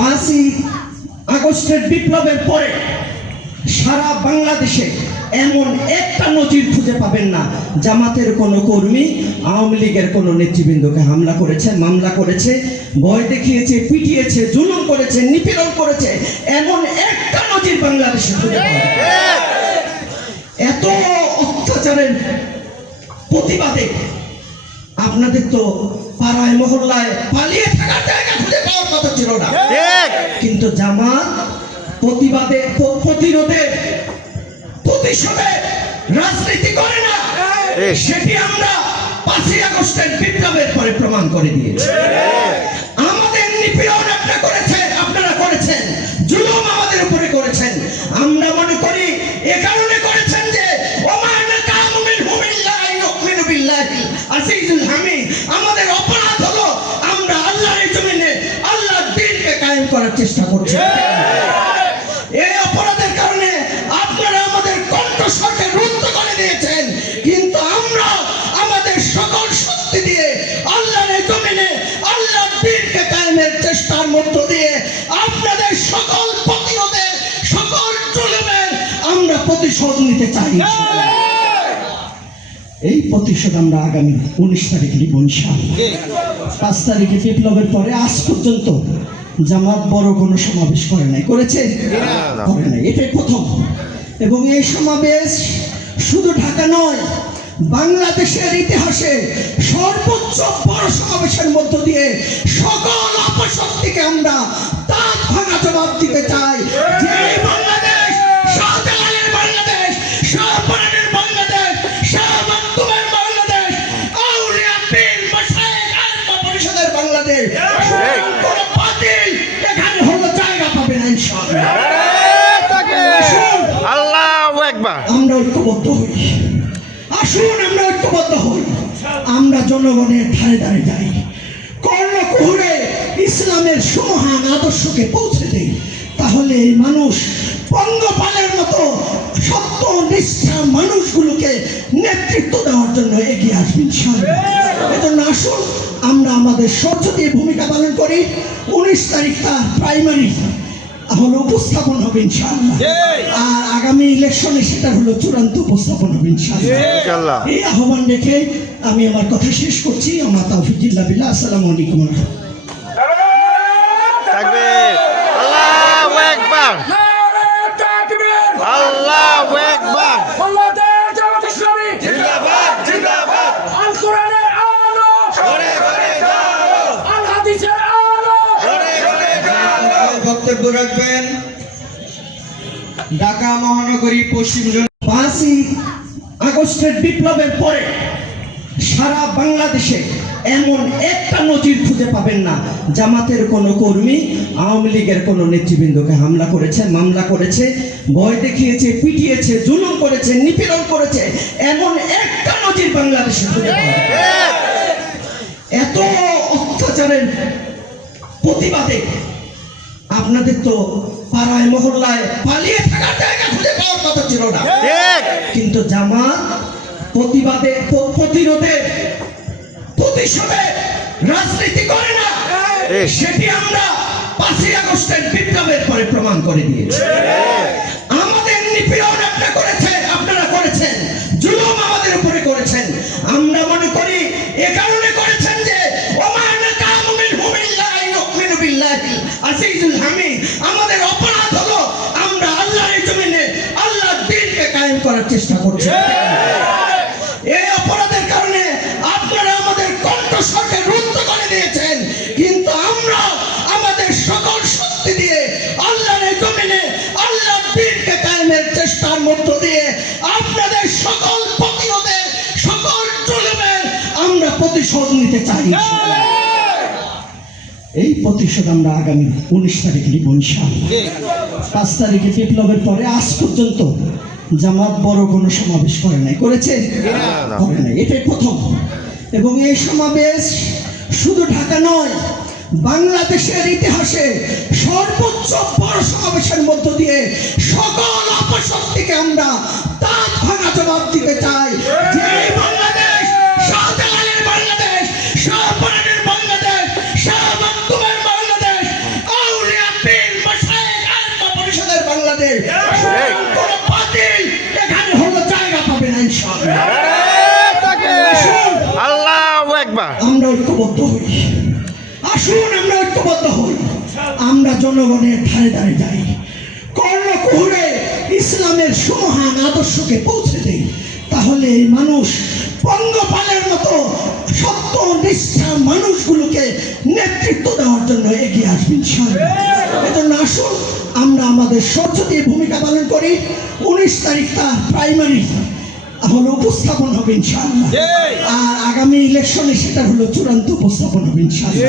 5ই আগস্টের বিপ্লবের পরে সারা বাংলাদেশে এমন একটা নজির খুঁজে পাবেন না জামাতের কোনো কর্মী আওয়ামী লীগের কোনো নেতৃবৃন্দকে হামলা করেছে, মামলা করেছে, ভয় দেখিয়েছে, পিটিয়েছে, জুলুম করেছে, নিপীড়ন করেছে, এমন একটা নজির বাংলাদেশে খুঁজে পাবেন না। এত অত্যাচারের প্রতিবাদে আপনাদের তো পাড়ায় মহল্লায় পালিয়ে থাকার জায়গা খুঁজে পাওয়ার কথা ছিল না, কিন্তু জামাত প্রতিবাদে, প্রতিরোধে, প্রতিশোধে রাজনীতি করে না, সেটি আমরা 5ই আগস্টের বিপ্লবের পরে প্রমাণ করে দিয়েছি। আমাদের নিপীড়ন আপনারা করেছেন, জুলুম আমাদের উপরে করেছেন। আমরা মনে করি এ কারণে করেছেন যে আমাদের অপরাধ হলো আমরা আল্লাহর জমিনে আল্লাহর দ্বীনকে কায়েম করার চেষ্টা করছি। এই অপরাধের কারণে আপনারা আমাদের কণ্ঠস্বরকে রুদ্ধ করে দিয়েছেন, কিন্তু আমরা আমাদের সকল শক্তি দিয়ে আল্লাহর জমিনে আল্লাহর দ্বীনকে কায়েমের চেষ্টার মধ্য দিয়ে আপনাদের সকল প্রতিরোধের, সকল জুলুমের আমরা প্রতিশোধ নিতে চাই। এই প্রতিশোধ আমরা আগামী 19 তারিখে নিব ইনশাআল্লাহ। 5 তারিখে বিপ্লবের পরে আজ পর্যন্ত জামাত বড় কোনো সমাবেশ করে নাই, করেছে? করে নাই, এটাই প্রথম। এবং এই সমাবেশ শুধু ঢাকা নয়, বাংলাদেশের ইতিহাসে সর্বোচ্চ বড় সমাবেশের মধ্য দিয়ে সকল অপশক্তিকে আমরা দাঁত ভাঙা জবাব দিতে চাই যে বাংলাদেশ শাহজালালের বাংলাদেশ, শাহপরানের বাংলাদেশ, শাহ মাকতুমের বাংলাদেশ, আউলিয়া পীর মাশায়েখ আলেম পরিষদের বাংলাদেশ, কোনো বাতিল এখানে হলো জায়গা পাবে না ইনশাআল্লাহ। আল্লাহু আকবার। আমরা ঐক্যবদ্ধ হই, আসুন আমরা ঐক্যবদ্ধ হই, আমরা জনগণের ধারে ধারে যাই, কর্ণকুহরে ইসলামের সুমহান আদর্শকে পৌঁছে দেই, তাহলে এই মানুষ পঙ্গপালের মতো সত্য নিষ্ঠা মানুষগুলোকে নেতৃত্ব দেওয়ার জন্য এগিয়ে আসবেন ইনশাআল্লাহ। এজন্য আসুন আমরা আমাদের শৌর্য দিয়ে ভূমিকা পালন করি। 19 তারিখ তার প্রাইমারি হলো উপস্থাপন হবে ইনশাআল্লাহ, আর আগামী ইলেকশনে সেটা হলো চূড়ান্ত উপস্থাপন হবে ইনশাআল্লাহ। এই আহ্বান রেখে আমি আমার কথা শেষ করছি। আমার তাওফিক ইল্লা বিল্লাহ। আসসালামু আলাইকুম। তাকবীর, আল্লাহু আকবার, আল্লাহু আকবার, বাংলাদেশ জামাত ইসলামী জিন্দাবাদ, জিন্দাবাদ, আল কোরআনের আলো, ঘরে ঘরে যাও, আল হাদিসের আলো, ঘরে ঘরে যাও। বক্তব্য রাখবেন ঢাকা মহানগরী পশ্চিম জোন। 5ই আগস্টের বিপ্লবের পরে সারা বাংলাদেশে এমন একটা নজির খুঁজে পাবেন না জামাতের কোনো কর্মী আওয়ামী লীগের কোনো নেতৃবৃন্দকে হামলা করেছে, মামলা করেছে, ভয় দেখিয়েছে, পিটিয়েছে, জুলুম করেছে, নিপীড়ন করেছে, এমন একটা নজির বাংলাদেশে খুঁজে পাবেন না। এত অত্যাচারের প্রতিবাদে আপনাদের তো পাড়ায় মহল্লায় পালিয়ে থাকার জায়গা খুঁজে পাওয়ার কথা ছিল না, কিন্তু জামাত প্রতিবাদে, প্রতিরোধে, প্রতিশোধে রাজনীতি করে না, সেটি আমরা 5ই আগস্টের বিপ্লবের পরে প্রমাণ করে দিয়েছি। আমাদের নিপীড়ন আপনারা করেছেন, জুলুম আমাদের উপরে করেছেন। আমরা মনে করি এ কারণে করেছেন যে আমাদের অপরাধ হলো আমরা আল্লাহর জমিনে আল্লাহর দ্বীনকে কায়েম করার চেষ্টা করছি। এই অপরাধের কারণে আপনারা আমাদের কণ্ঠস্বরকে রুদ্ধ করে দিয়েছেন, কিন্তু আমরা আমাদের সকল শক্তি দিয়ে আল্লাহর জমিনে আল্লাহর দ্বীনকে কায়েমের চেষ্টার মধ্য দিয়ে আপনাদের সকল প্রতিরোধের, সকল জুলুমের আমরা প্রতিশোধ নিতে চাই। এই প্রতিশোধ আমরা আগামী 19 তারিখে নিব ইনশাআল্লাহ। 5 তারিখে বিপ্লবের পরে আজ পর্যন্ত জামাত বড় কোনো সমাবেশ করে নাই, করেছে? করে নাই, এটাই প্রথম। এবং এই সমাবেশ শুধু ঢাকা নয়, বাংলাদেশের ইতিহাসে সর্বোচ্চ বড় সমাবেশের মধ্য দিয়ে সকল অপশক্তিকে আমরা দাঁত ভাঙা জবাব দিতে চাই যে বাংলাদেশ শাহজালালের বাংলাদেশ, শাহপরানের বাংলাদেশ, শাহ মাকতুমের বাংলাদেশ, আউলিয়া একবার আমরা ঐক্যবদ্ধ হই। আসুন আমরা ঐক্যবদ্ধ হই, আমরা জনগণের ধারে ধারে যাই, কর্ণকুহরে ইসলামের সুমহান আদর্শকে পৌঁছে দেই। তাহলে এই মানুষ পঙ্গপালের মতো সত্য নিষ্ঠা মানুষগুলোকে নেতৃত্ব দেওয়ার জন্য এগিয়ে আসবেন ইনশাআল্লাহ। এজন্য আসুন আমরা আমাদের সচেতন ভূমিকা পালন করি। 19 তারিখ তার প্রাইমারি হলো উপস্থাপন হবে ইনশাআল্লাহ, আর আগামী ইলেকশনে সেটা হলো চূড়ান্ত উপস্থাপন হবে ইনশাআল্লাহ।